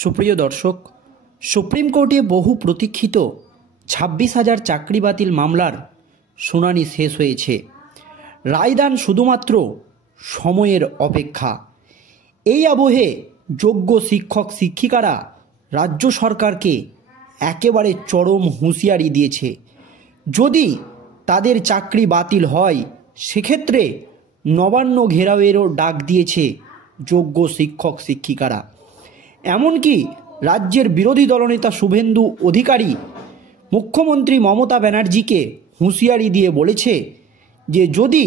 সুপ্রিয় দর্শক, সুপ্রিম কোর্টে বহু প্রতীক্ষিত 26,000 চাকরি বাতিল মামলার শুনানি শেষ হয়েছে। রায়দান শুধুমাত্র সময়ের অপেক্ষা। এই আবহে যোগ্য শিক্ষক শিক্ষিকারা রাজ্য সরকারকে একেবারে চরম হুঁশিয়ারি দিয়েছে। যদি তাদের চাকরি বাতিল হয় সেক্ষেত্রে নবান্ন ঘেরাওয়েরও ডাক দিয়েছে যোগ্য শিক্ষক শিক্ষিকারা। এমনকি রাজ্যের বিরোধী দলনেতা শুভেন্দু অধিকারী মুখ্যমন্ত্রী মমতা ব্যানার্জিকে হুঁশিয়ারি দিয়ে বলেছে যে যদি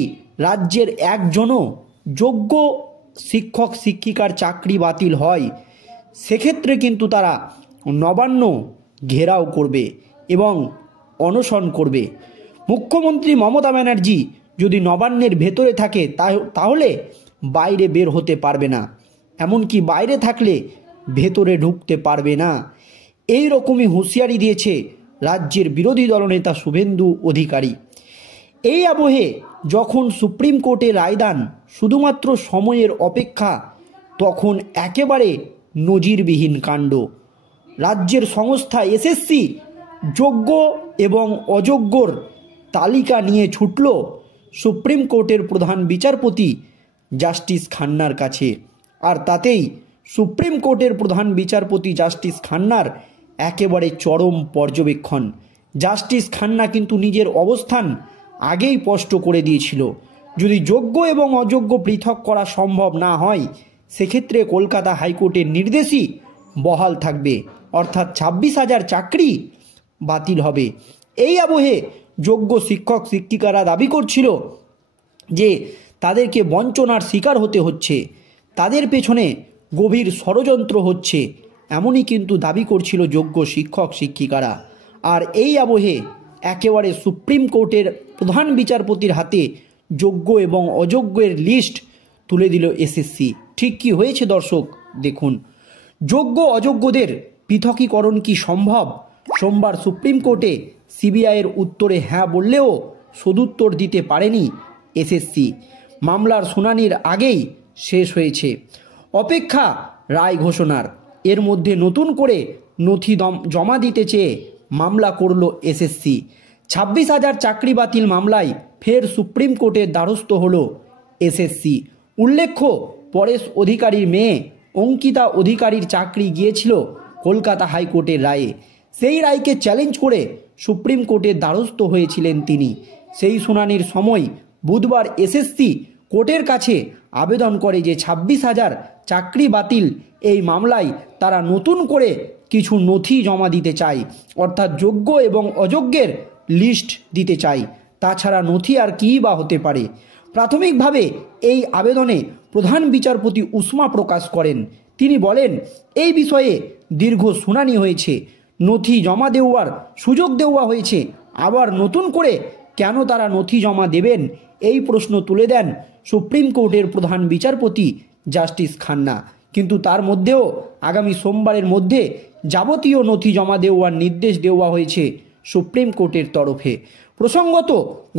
রাজ্যের একজনও যোগ্য শিক্ষক শিক্ষিকার চাকরি বাতিল হয় সেক্ষেত্রে কিন্তু তারা নবান্ন ঘেরাও করবে এবং অনশন করবে। মুখ্যমন্ত্রী মমতা ব্যানার্জি যদি নবান্নের ভেতরে থাকে তাহলে বাইরে বের হতে পারবে না, এমনকি বাইরে থাকলে ভেতরে ঢুকতে পারবে না। এই রকমই হুঁশিয়ারি দিয়েছে রাজ্যের বিরোধী দলনেতা শুভেন্দু অধিকারী। এই আবহে যখন সুপ্রিম কোর্টে রায়দান শুধুমাত্র সময়ের অপেক্ষা, তখন একেবারে নজিরবিহীন কাণ্ড। রাজ্যের সংস্থা এসএসসি যোগ্য এবং অযোগ্যর তালিকা নিয়ে ছুটল সুপ্রিম কোর্টের প্রধান বিচারপতি জাস্টিস খান্নার কাছে। আর তাতেই সুপ্রিম কোর্টের প্রধান বিচারপতি জাস্টিস খান্নার একেবারে চরম পর্যবেক্ষণ। জাস্টিস খান্না কিন্তু নিজের অবস্থান আগেই স্পষ্ট করে দিয়েছিল, যদি যোগ্য এবং অযোগ্য পৃথক করা সম্ভব না হয় সেক্ষেত্রে কলকাতা হাইকোর্টের নির্দেশই বহাল থাকবে, অর্থাৎ 26,000 চাকরি বাতিল হবে। এই আবহে যোগ্য শিক্ষক শিক্ষিকারা দাবি করছিল যে তাদেরকে বঞ্চনার শিকার হতে হচ্ছে, তাদের পেছনে গভীর ষড়যন্ত্র হচ্ছে, এমনই কিন্তু দাবি করছিল যোগ্য শিক্ষক শিক্ষিকারা। আর এই আবহে একেবারে সুপ্রিম কোর্টের প্রধান বিচারপতির হাতে যোগ্য এবং অযোগ্যের লিস্ট তুলে দিল এসএসসি। ঠিক কি হয়েছে দর্শক দেখুন। যোগ্য অযোগ্যদের পৃথকীকরণ কি সম্ভব? সোমবার সুপ্রিম কোর্টে সিবিআইয়ের উত্তরে হ্যাঁ বললেও সদুত্তর দিতে পারেনি এসএসসি। মামলার শুনানির আগেই শেষ হয়েছে, অপেক্ষা রায় ঘোষণার। এর মধ্যে নতুন করে নথি জমা দিতে চেয়ে মামলা করল এসএসসি। 26,000 চাকরি বাতিল মামলায় ফের সুপ্রিম কোর্টের দ্বারস্থ হল এসএসসি। উল্লেখ্য, পরেশ অধিকারীর মেয়ে অঙ্কিতা অধিকারীর চাকরি গিয়েছিল কলকাতা হাইকোর্টের রায়ে। সেই রায়কে চ্যালেঞ্জ করে সুপ্রিম কোর্টের দ্বারস্থ হয়েছিলেন তিনি। সেই শুনানির সময় বুধবার এসএসসি কোর্টের কাছে আবেদন করে যে 26,000 চাকরি বাতিল এই মামলায় তারা নতুন করে কিছু নথি জমা দিতে চায়, অর্থাৎ যোগ্য এবং অযোগ্যের লিস্ট দিতে চায়। তাছাড়া নথি আর কী বা হতে পারে? প্রাথমিকভাবে এই আবেদনে প্রধান বিচারপতি উষ্মা প্রকাশ করেন। তিনি বলেন, এই বিষয়ে দীর্ঘ শুনানি হয়েছে, নথি জমা দেওয়ার সুযোগ দেওয়া হয়েছে, আবার নতুন করে কেন তারা নথি জমা দেবেন এই প্রশ্ন তুলে দেন সুপ্রিম কোর্টের প্রধান বিচারপতি জাস্টিস খান্না। কিন্তু তার মধ্যেও আগামী সোমবারের মধ্যে যাবতীয় নথি জমা দেওয়ার নির্দেশ দেওয়া হয়েছে সুপ্রিম কোর্টের তরফে। প্রসঙ্গত,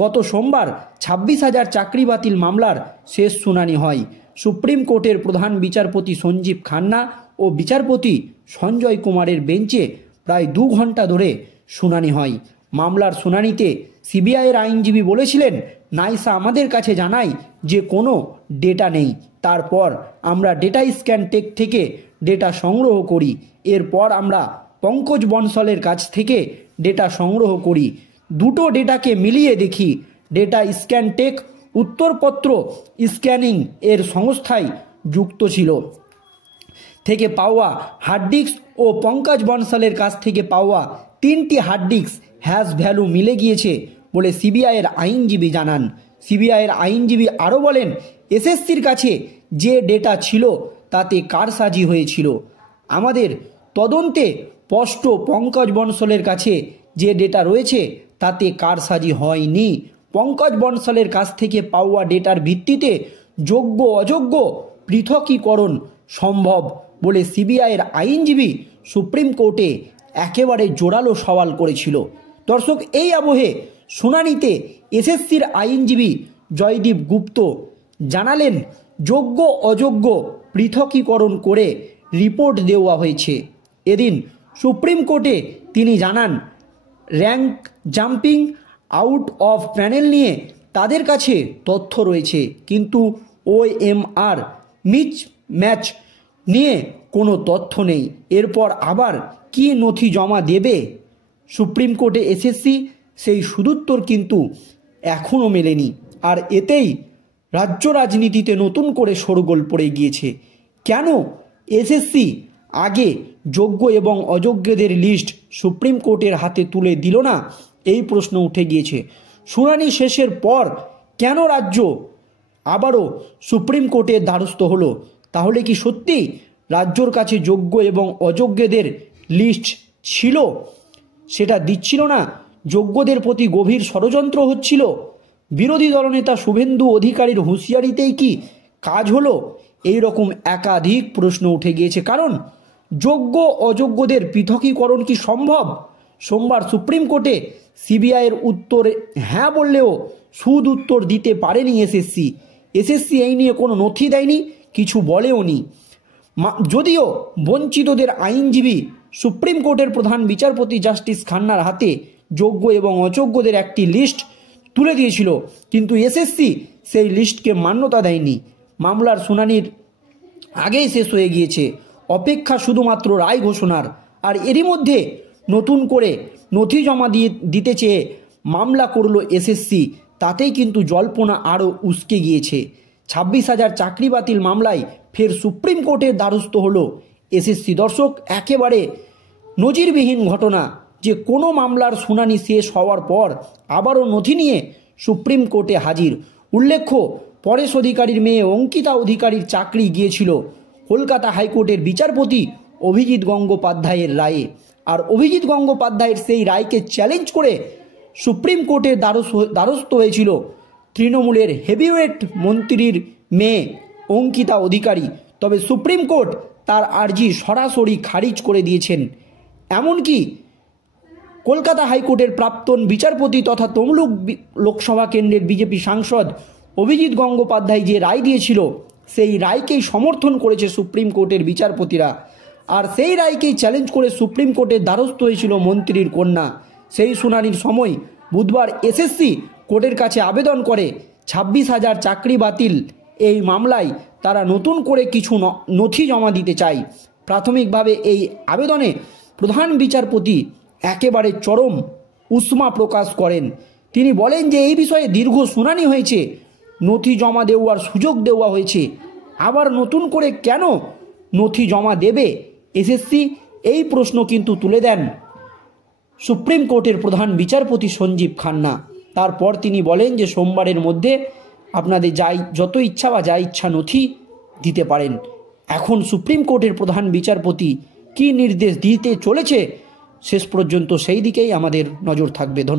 গত সোমবার 26,000 চাকরি বাতিল মামলার শেষ শুনানি হয়। সুপ্রিম কোর্টের প্রধান বিচারপতি সঞ্জীব খান্না ও বিচারপতি সঞ্জয় কুমারের বেঞ্চে প্রায় 2 ঘন্টা ধরে শুনানি হয়। মামলার শুনানিতে সিবিআইয়ের আইনজীবী বলেছিলেন, নাইসা আমাদের কাছে জানায় যে কোনো ডেটা নেই, তারপর আমরা ডেটা স্ক্যান টেক থেকে ডেটা সংগ্রহ করি, এরপর আমরা পঙ্কজ বনসলের কাছ থেকে ডেটা সংগ্রহ করি, দুটো ডেটাকে মিলিয়ে দেখি। ডেটা স্ক্যান টেক উত্তরপত্র স্ক্যানিং এর সংস্থায় যুক্ত ছিল থেকে পাওয়া হার্ডডিস্ক ও পঙ্কজ বনসলের কাছ থেকে পাওয়া 3টি হার্ডডিস্ক হ্যাশ ভ্যালু মিলে গিয়েছে বলে সিবিআইয়ের আইনজীবী জানান। সিবিআইয়ের আইনজীবী আরও বলেন, এসএসসির কাছে যে ডেটা ছিল তাতে কারসাজি হয়েছিল। আমাদের তদন্তে স্পষ্ট পঙ্কজ বনসলের কাছে যে ডেটা রয়েছে তাতে কারসাজি হয়নি। পঙ্কজ বনসলের কাছ থেকে পাওয়া ডেটার ভিত্তিতে যোগ্য অযোগ্য পৃথকীকরণ সম্ভব বলে সিবিআইয়ের আইনজীবী সুপ্রিম কোর্টে একেবারে জোরালো সওয়াল করেছিল। দর্শক, এই আবহে শুনানিতে এসএসসির আইনজীবী জয়দীপ গুপ্ত জানালেন, যোগ্য অযোগ্য পৃথকীকরণ করে রিপোর্ট দেওয়া হয়েছে। এদিন সুপ্রিম কোর্টে তিনি জানান, rank jumping out of panel নিয়ে তাদের কাছে তথ্য রয়েছে, কিন্তু OMR মিস ম্যাচ নিয়ে কোনো তথ্য নেই। এরপর আবার কি নথি জমা দেবে সুপ্রিম কোর্টে এসএসসি, সেই সুদুত্তর কিন্তু এখনও মেলেনি। আর এতেই রাজ্য রাজনীতিতে নতুন করে শোরগোল পড়ে গিয়েছে। কেন এসএসসি আগে যোগ্য এবং অযোগ্যদের লিস্ট সুপ্রিম কোর্টের হাতে তুলে দিল না, এই প্রশ্ন উঠে গিয়েছে। শুনানি শেষের পর কেন রাজ্য আবারও সুপ্রিম কোর্টের দ্বারস্থ হলো? তাহলে কি সত্যি রাজ্যর কাছে যোগ্য এবং অযোগ্যদের লিস্ট ছিল, সেটা দিচ্ছিল না? যোগ্যদের প্রতি গভীর ষড়যন্ত্র হচ্ছিল? বিরোধী দলনেতা শুভেন্দু অধিকারীর হুঁশিয়ারিতেই কি কাজ হলো? এই রকম একাধিক প্রশ্ন উঠে গিয়েছে। কারণ যোগ্য অযোগ্যদের পৃথকীকরণ কি সম্ভব? সোমবার সুপ্রিম কোর্টে সিবিআইয়ের উত্তরে হ্যাঁ বললেও সুদ উত্তর দিতে পারেনি এসএসসি। এসএসসি এই নিয়ে কোনো নথি দেয়নি, কিছু বলেও নি। যদিও বঞ্চিতদের আইনজীবী সুপ্রিম কোর্টের প্রধান বিচারপতি জাস্টিস খান্নার হাতে যোগ্য এবং অযোগ্যদের একটি লিস্ট তুলে দিয়েছিল, কিন্তু এসএসসি সেই লিস্টকে মান্যতা দেয়নি। মামলার শুনানির আগেই শেষ হয়ে গিয়েছে, অপেক্ষা শুধুমাত্র রায় ঘোষণার। আর এরই মধ্যে নতুন করে নথি জমা দিতে চেয়ে মামলা করল এসএসসি। তাতেই কিন্তু জল্পনা আরও উস্কে গিয়েছে। 26,000 চাকরি বাতিল মামলায় ফের সুপ্রিম কোর্টের দ্বারস্থ হলো এসএসসি। দর্শক, একেবারে নজিরবিহীন ঘটনা যে কোনো মামলার শুনানি শেষ হওয়ার পর আবারও নথি নিয়ে সুপ্রিম কোর্টে হাজির। উল্লেখ্য, পরেশ অধিকারীর মেয়ে অঙ্কিতা অধিকারীর চাকরি গিয়েছিল কলকাতা হাইকোর্টের বিচারপতি অভিজিৎ গঙ্গোপাধ্যায়ের রায়ে। আর অভিজিৎ গঙ্গোপাধ্যায়ের সেই রায়কে চ্যালেঞ্জ করে সুপ্রিম কোর্টের দ্বারস্থ হয়েছিল তৃণমূলের হেভিওয়েট মন্ত্রীর মেয়ে অঙ্কিতা অধিকারী। তবে সুপ্রিম কোর্ট তার আর্জি সরাসরি খারিজ করে দিয়েছেন। এমনকি কলকাতা হাইকোর্টের প্রাক্তন বিচারপতি তথা তমলুক লোকসভা কেন্দ্রের বিজেপি সাংসদ অভিজিৎ গঙ্গোপাধ্যায় যে রায় দিয়েছিল, সেই রায়কেই সমর্থন করেছে সুপ্রিম কোর্টের বিচারপতিরা। আর সেই রায়কেই চ্যালেঞ্জ করে সুপ্রিম কোর্টের দ্বারস্থ হয়েছিল মন্ত্রীর কন্যা। সেই শুনানির সময় বুধবার এসএসসি কোর্টের কাছে আবেদন করে 26,000 চাকরি বাতিল এই মামলায় তারা নতুন করে কিছু নথি জমা দিতে চায়। প্রাথমিকভাবে এই আবেদনে প্রধান বিচারপতি একেবারে চরম উষ্মা প্রকাশ করেন। তিনি বলেন যে এই বিষয়ে দীর্ঘ শুনানি হয়েছে, নথি জমা দেওয়ার সুযোগ দেওয়া হয়েছে, আবার নতুন করে কেন নথি জমা দেবে এসএসসি, এই প্রশ্ন কিন্তু তুলে দেন সুপ্রিম কোর্টের প্রধান বিচারপতি সঞ্জীব খান্না। তারপর তিনি বলেন যে সোমবারের মধ্যে আপনাদের যত ইচ্ছা বা যা ইচ্ছা নথি দিতে পারেন। এখন সুপ্রিম কোর্টের প্রধান বিচারপতি কী নির্দেশ দিতে চলেছে শেষ পর্যন্ত সেই দিকেই আমাদের নজর থাকবে। ধন্যবাদ।